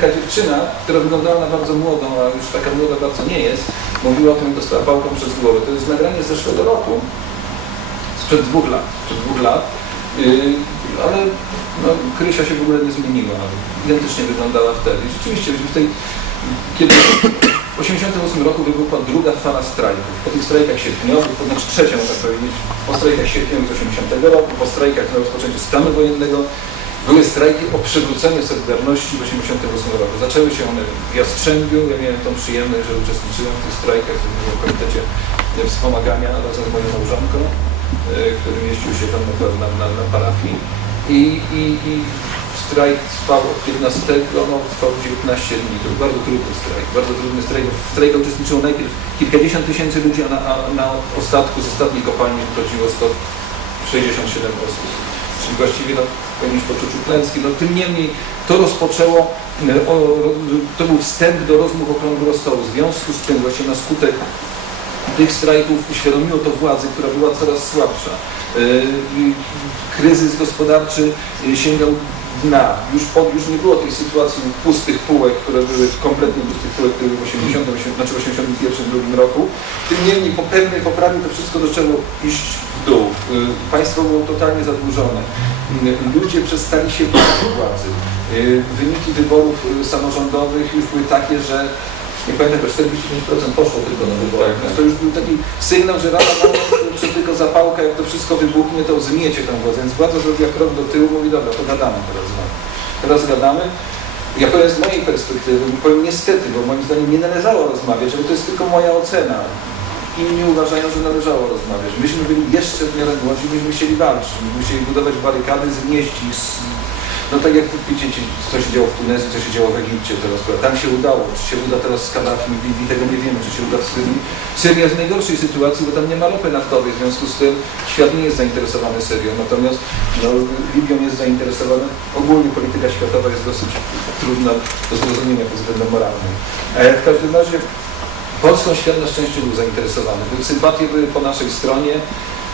taka dziewczyna, która wyglądała na bardzo młodą, a już taka młoda bardzo nie jest, mówiła o tym, jak dostała pałką przez głowę. To jest nagranie z zeszłego roku, sprzed dwóch lat. Sprzed dwóch lat. Yy, ale no, Krysia się w ogóle nie zmieniła. Identycznie wyglądała wtedy. I Rzeczywiście, w tej, kiedy w 1988 roku wybuchła druga fala strajków. Po tych strajkach sierpniowych, to znaczy trzecia można powiedzieć, po strajkach sierpniowych z 80 roku, po strajkach na rozpoczęcie stanu wojennego, były strajki o przywrócenie Solidarności w 1988 roku. Zaczęły się one w Jastrzębiu. Ja miałem tą przyjemność, że uczestniczyłem w tych strajkach w Komitecie Wspomagania razem z moją małżonką, e, który mieścił się tam na, na, na, parafii. I, i, I strajk trwał od 15, no trwał 19 dni. To był bardzo trudny strajk, bardzo trudny strajk. W strajku uczestniczyło najpierw kilkadziesiąt tysięcy ludzi, a na, a na ostatku z ostatniej kopalni wychodziło 167 osób. Czyli właściwie no, powinniśmy poczuciu klęski. No, tym niemniej to rozpoczęło, e, to był wstęp do rozmów okrągłego stołu. W związku z tym właśnie na skutek tych strajków uświadomiło to władzy, która była coraz słabsza. Yy, Kryzys gospodarczy yy, sięgał dna. Już, po, już nie było tej sytuacji pustych półek, które były kompletnie pustych półek, które były w 80, znaczy w 81 roku. Tym niemniej po pewnej poprawie to wszystko zaczęło iść w dół. Yy, Państwo było totalnie zadłużone. Yy, Ludzie przestali się bać władzy. Yy, Wyniki wyborów samorządowych już były takie, że nie pamiętam, bo 45% poszło tylko na wybory. Więc to już był taki sygnał, że Rada czy tylko zapałka, jak to wszystko wybuchnie, to zmiecie tą władzę. Więc władza zrobiła krok do tyłu, mówi, dobra, to gadamy teraz z wami. Teraz gadamy. Ja powiem z mojej perspektywy, powiem niestety, bo moim zdaniem nie należało rozmawiać, ale to jest tylko moja ocena. Inni uważają, że należało rozmawiać. Myśmy byli jeszcze w miarę młodzi, myśmy chcieli walczyć, myśmy chcieli budować barykady, zmieść ich, s- no tak jak widzicie, co się działo w Tunezji, co się działo w Egipcie teraz, tam się udało. Czy się uda teraz z Kaddafi Libii, tego nie wiemy. Czy się uda w Syrii. Syria jest w najgorszej sytuacji, bo tam nie ma ropy naftowej, w związku z tym świat nie jest zainteresowany Syrią. Natomiast no, Libią jest zainteresowana. Ogólnie polityka światowa jest dosyć trudna do zrozumienia pod względem moralnym. E, w każdym razie Polską świat na szczęście był zainteresowany. Były sympatie były po naszej stronie.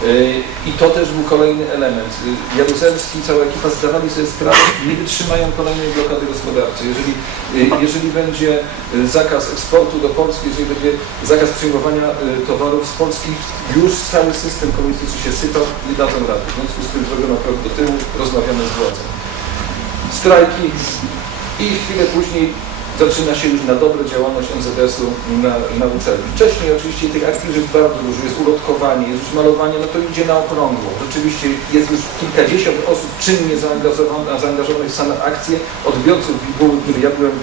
Yy, I to też był kolejny element. Yy, Jaruzelski i cała ekipa zdawali sobie sprawę, nie wytrzymają kolejnej blokady gospodarczej. Jeżeli, yy, jeżeli będzie zakaz eksportu do Polski, jeżeli będzie zakaz przyjmowania towarów z Polski, już cały system komunistyczny się sypał, nie dadzą rady. W związku z tym zrobiono krok do tyłu, rozmawiamy z władzą. Strajki i chwilę później zaczyna się już na dobre działalność NZS-u na, na uczelni. Wcześniej oczywiście tych akcji już jest bardzo dużo, jest ulotkowanie, jest już malowanie, no to idzie na okrągło. Rzeczywiście jest już kilkadziesiąt osób czynnie zaangażowanych, w same akcje, odbiorców bibuły, który ja byłem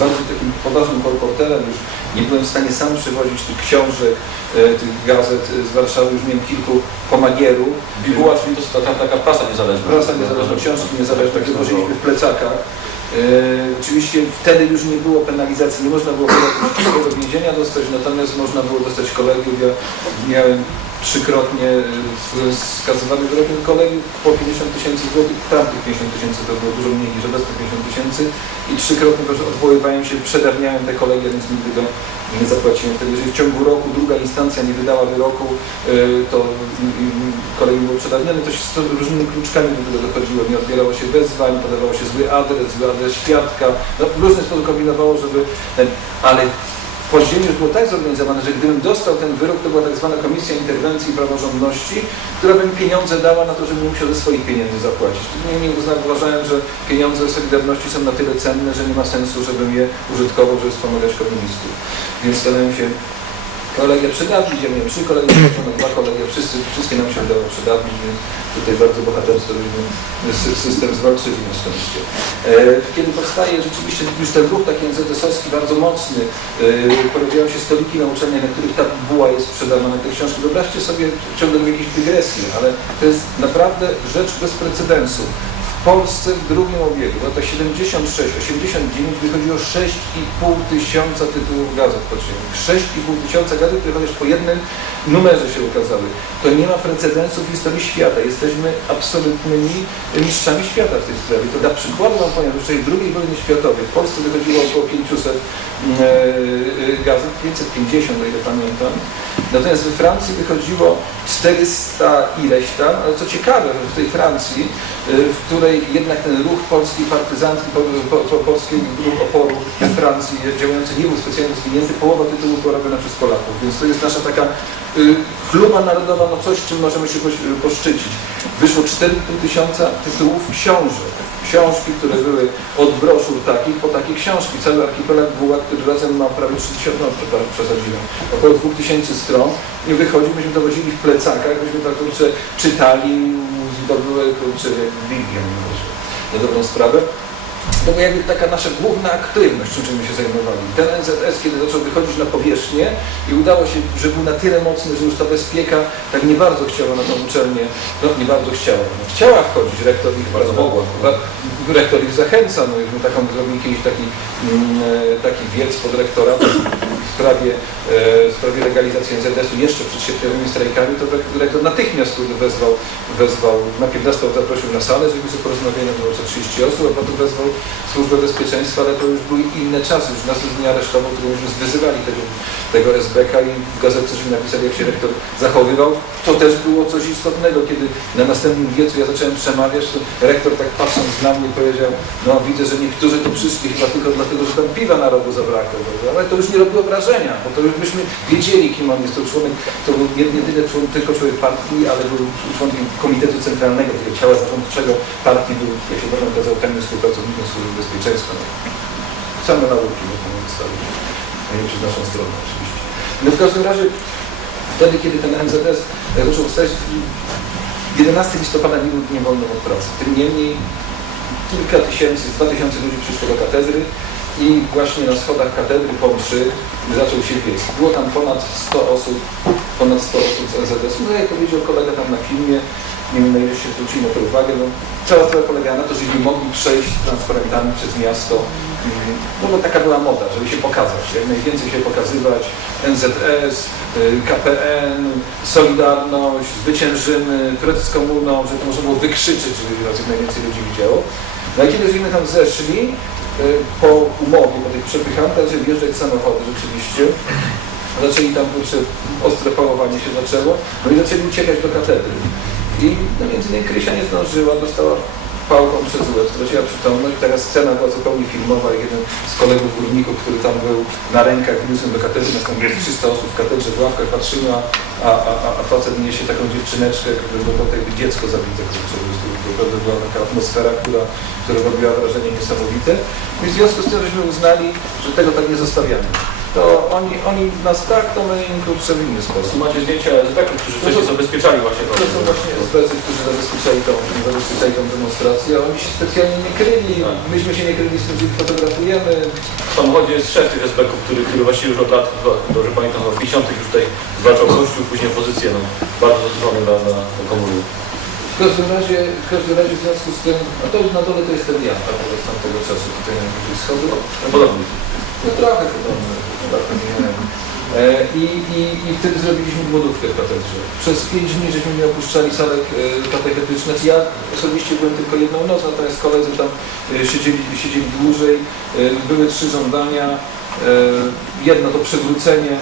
bardzo takim poważnym kolporterem, już nie byłem w stanie sam przywozić tych książek, e, tych gazet e, z Warszawy, już miałem kilku pomagierów. Bibuła, czyli to jest ta, ta, taka prasa niezależna. Prasa niezależna, książki niezależne, takie woziliśmy w plecakach. E, oczywiście wtedy już nie było penalizacji, nie można było do więzienia dostać, natomiast można było dostać kolegiów. Ja miałem trzykrotnie skazywany wyrokiem kolegiów po 50 tysięcy złotych, tamtych 50 tysięcy to było dużo mniej niż obecnie 50 tysięcy i trzykrotnie też odwoływałem się, przedawniałem te kolegia, więc nigdy go nie zapłaciłem. Wtedy, jeżeli w ciągu roku druga instancja nie wydała wyroku, e, to kolegium było przedawnione, to się z różnymi kluczkami do tego dochodziło. Nie odbierało się wezwań, podawało się zły adres, zły adres świadka. No, w różny sposób kombinowało, żeby... Ten, ale Podziemie już było tak zorganizowane, że gdybym dostał ten wyrok, to była tak zwana Komisja Interwencji i Praworządności, która by mi pieniądze dała na to, żebym musiał ze swoich pieniędzy zapłacić. Niemniej uważałem, że pieniądze Solidarności są na tyle cenne, że nie ma sensu, żebym je użytkował, żeby wspomagać komunistów. Więc starałem się ja miałem trzy kolegie, no, dwa kolegie, wszyscy, wszystkie nam się udało przedawnić, więc tutaj bardzo bohatersko system zwalczyli na szczęście. E, Kiedy powstaje rzeczywiście już ten ruch taki NZS-owski bardzo mocny, e, pojawiają się stoliki na uczelniach, na których ta buła jest sprzedawana, te książki. Wyobraźcie sobie, ciągle jakiejś dygresji, ale to jest naprawdę rzecz bez precedensu. Polsce w drugim obiegu, w latach 76-89 wychodziło 6,5 tysiąca tytułów gazet poczynnych. 6,5 tysiąca gazet, które chociaż po jednym numerze się ukazały. To nie ma precedensu w historii świata. Jesteśmy absolutnymi mistrzami świata w tej sprawie. To dla przykładu wam powiem, że w II wojny światowej w Polsce wychodziło około 500 mm, e, e, gazet, 550 o ile pamiętam. Natomiast we Francji wychodziło 400 ileś tam, ale co ciekawe, w tej Francji, y, w której jednak ten ruch polski partyzancki, po, po, po, polski ruch oporu w Francji działający nie był specjalnie zwinięty, połowa tytułów była robiona przez Polaków, więc to jest nasza taka y, chluba narodowa, no coś, czym możemy się poszczycić. Wyszło 4,5 tysiąca tytułów książek. Książki, które były od broszur takich po takie książki. Cały archipelag Bułak, który razem ma prawie 3000, no przesadziłem, około 2000 stron i wychodzi, myśmy dowozili w plecakach, myśmy tak kurczę czytali, to były kurczę jak Biblią, na dobrą sprawę. To była jakby taka nasza główna aktywność, czym my się zajmowali. Ten NZS, kiedy zaczął wychodzić na powierzchnię i udało się, że był na tyle mocny, że już ta bezpieka tak nie bardzo chciała na tą uczelnię, no nie bardzo chciała, no, chciała wchodzić, rektor ich Bardzo mogła. Rektor ich zachęca, no i taką zrobili kiedyś taki, mm, e, taki wiec pod rektora w sprawie, e, w sprawie legalizacji NZS-u jeszcze przed sierpniowymi strajkami, to rek- rektor natychmiast wezwał, wezwał, najpierw dostał, zaprosił na salę, żeby sobie porozmawiali, było co 30 osób, a potem wezwał służbę bezpieczeństwa, ale to już były inne czasy, już nas nie aresztował, tylko już wyzywali tego, tego SBK i w gazetce żeśmy napisali, jak się rektor zachowywał. To też było coś istotnego, kiedy na następnym wiecu ja zacząłem przemawiać, to rektor tak patrząc na mnie powiedział, no widzę, że niektórzy tu przyszli chyba tylko dlatego, że tam piwa na rogu zabrakło, ale to już nie robiło wrażenia, bo to już byśmy wiedzieli, kim on jest. To człowiek, to był nie, nie tyle człowiek, tylko człowiek partii, ale był członkiem Komitetu Centralnego, tego ciała zarządczego partii, był, jak się potem okazał, tajnym współpracownikiem Służby Bezpieczeństwa. Same nauki można wystawić, a nie przez naszą stronę oczywiście. No w każdym razie, wtedy, kiedy ten NZS zaczął powstać, 11 listopada nie był dniem od pracy. Tym niemniej kilka tysięcy, dwa tysiące ludzi przyszło do katedry i właśnie na schodach katedry po mszy zaczął się piec. Było tam ponad 100 osób, ponad 100 osób z NZS. No jak powiedział kolega tam na filmie, nie wiem na ile się zwrócili na to uwagę, no, cała sprawa polegała na to, żeśmy mogli przejść transparentami przez miasto, Mm, no bo taka była moda, żeby się pokazać, jak najwięcej się pokazywać, NZS, y, KPN, Solidarność, Zwyciężymy, Precz z Komuną, że to można było wykrzyczeć, żeby jak najwięcej ludzi widziało. No i kiedy żeśmy tam zeszli, po umowie, po tych przepychankach, zaczęli wjeżdżać samochody rzeczywiście, zaczęli tam kurczę, ostre pałowanie się zaczęło, no i zaczęli uciekać do katedry. I no między innymi Krysia nie zdążyła, dostała pałką przez łeb, straciła przytomność. Teraz scena była zupełnie filmowa, jeden z kolegów górników, który tam był na rękach, niósł do katedry, tam było 300 osób w katedrze, w ławkach patrzymy, a, a, a, a facet niesie taką dziewczyneczkę, która było jakby dziecko zabite, prostu naprawdę była taka atmosfera, która, która robiła wrażenie niesamowite. I w związku z tym, żeśmy uznali, że tego tak nie zostawiamy. To oni, oni nas tak, to my im kurczę w inny sposób. Macie zdjęcia SB-ków, którzy wcześniej zabezpieczali właśnie to. To są właśnie SPC, którzy zabezpieczali tą, zabezpieczali tą demonstrację, a oni się specjalnie nie kryli, myśmy się nie kryli z tym, że ich fotografujemy. W samochodzie jest szef tych SB-ków, który, który właściwie już od lat, dobrze pamiętam, od 50 już tutaj zwalczał Kościół, później opozycję, no, bardzo zasłużony na, na, na komuny. W każdym razie, w każdym razie w związku z tym, no to na dole to jestem ja, tak, z tamtego czasu tutaj na górze schody. No podobnie. No trochę wiem. E, I, i, I wtedy zrobiliśmy głodówkę w katedrze. Przez pięć dni żeśmy nie opuszczali salek e, katechetycznych. Ja osobiście byłem tylko jedną noc, natomiast koledzy tam e, siedzieli, siedzieli dłużej. Były trzy żądania. E, Jedno to przywrócenie e,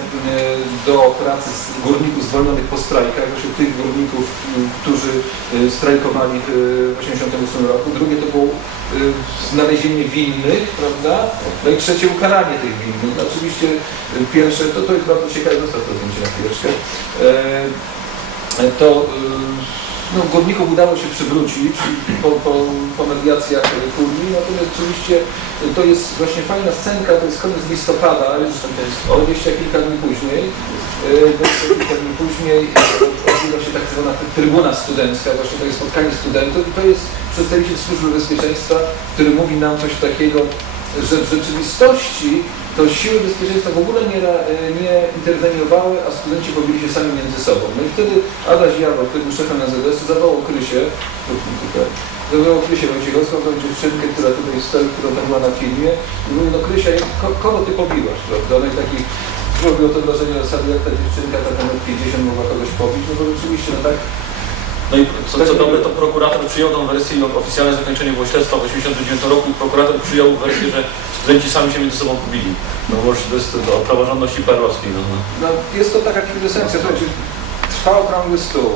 do pracy górników zwolnionych po strajkach, właśnie tych górników, którzy e, strajkowali w 1988 roku. Drugie to było znalezienie winnych, prawda? No i trzecie ukaranie tych winnych. No oczywiście pierwsze, to, to jest bardzo ciekawe, zostaw to zdjęcie na chwileczkę. To no, górników udało się przywrócić po, po, po mediacjach kurni, natomiast oczywiście to jest właśnie fajna scenka, to jest koniec listopada, to jest 20 kilka dni później, e, 20 kilka dni później e, odbywa się tak zwana trybuna studencka, właśnie to jest spotkanie studentów i to jest przedstawiciel Służby Bezpieczeństwa, który mówi nam coś takiego, że w rzeczywistości to siły bezpieczeństwa w ogóle nie, ra- nie interweniowały, a studenci pobili się sami między sobą. No i wtedy Adaś Jawor, który był szefem NZS-u, zawołał Krysię, zawołał Krysię Wojciechowską, tą dziewczynkę, która tutaj stoi, która tam była na filmie i mówi, no Krysia, ko kogo ty pobiłaś, prawda? No i taki zrobiło to wrażenie na zasadzie, jak ta dziewczynka, taka numer 50 mogła kogoś pobić, no bo rzeczywiście, no tak, No i co, co dobre, to prokurator przyjął tą wersję i oficjalne zakończenie było śledztwa w 1989 roku i prokurator przyjął wersję, że studenci sami się między sobą pobili. No może to jest to o praworządności perłowskiej. No, no. Jest to taka kwintesencja, słuchajcie, trwa okrągły stół,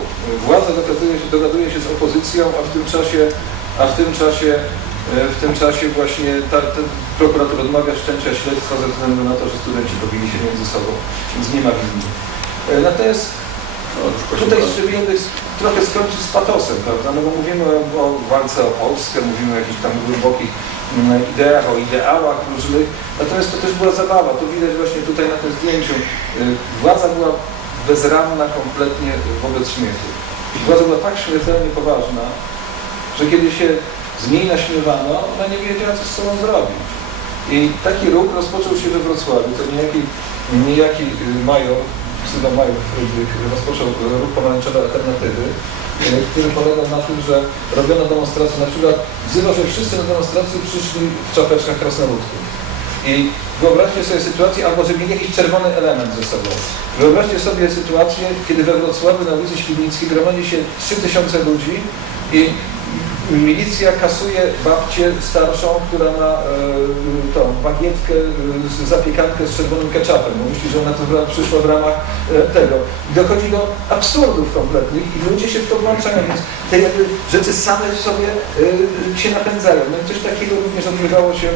władza dogaduje się, dogaduje się z opozycją, a w tym czasie, a w tym czasie, e, w tym czasie właśnie ta, ten prokurator odmawia wszczęcia śledztwa ze względu na to, że studenci pobili się między sobą, więc nie ma winnych. E, Natomiast No, Tutaj bardzo. żeby jakby trochę skończyć z patosem, prawda? No bo mówimy o, o walce o Polskę, mówimy o jakichś tam głębokich mm, ideach, o ideałach różnych, natomiast to też była zabawa. To widać właśnie tutaj na tym zdjęciu. Y, Władza była bezranna kompletnie wobec śmiechu. Władza była tak śmiertelnie poważna, że kiedy się z niej naśmiewano, ona nie wiedziała, co z sobą zrobić. I taki ruch rozpoczął się we Wrocławiu. To niejaki, niejaki y, major, Syna Major Frydrych rozpoczął ruch pomarańczowe alternatywy, y, który polegał na tym, że robiono demonstracje, na przykład wzywał, że wszyscy na demonstrację przyszli w czapeczkach krasnoludków. I wyobraźcie sobie sytuację, albo że mieli jakiś czerwony element ze sobą. Wyobraźcie sobie sytuację, kiedy we Wrocławiu na ulicy Świdnickiej gromadzi się 3000 ludzi i milicja kasuje babcię starszą, która ma tą bagietkę, zapiekankę z czerwonym ketchupem. Bo myśli, że ona to przyszła w ramach e, tego. I dochodzi do absurdów kompletnych i ludzie się w to włączają, więc te jakby rzeczy same w sobie e, się napędzają. No i coś takiego również odbywało się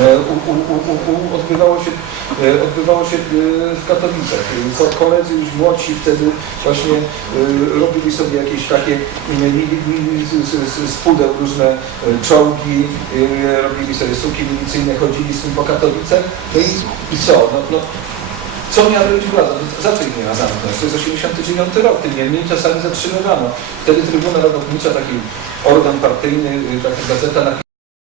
u, u, u, u, odbywało się, e, odbywało się e, w Katowicach. E, ko- Koledzy już młodsi wtedy właśnie e, robili sobie jakieś takie z, pudeł różne e, czołgi, e, robili sobie suki milicyjne, chodzili z tym po Katowicach. No i, i co? No, no, co miała robić władza? No, Za co ich zamknąć? To jest 89 rok, tym niemniej czasami zatrzymywano. Wtedy Trybuna Robotnicza, taki organ partyjny, taka gazeta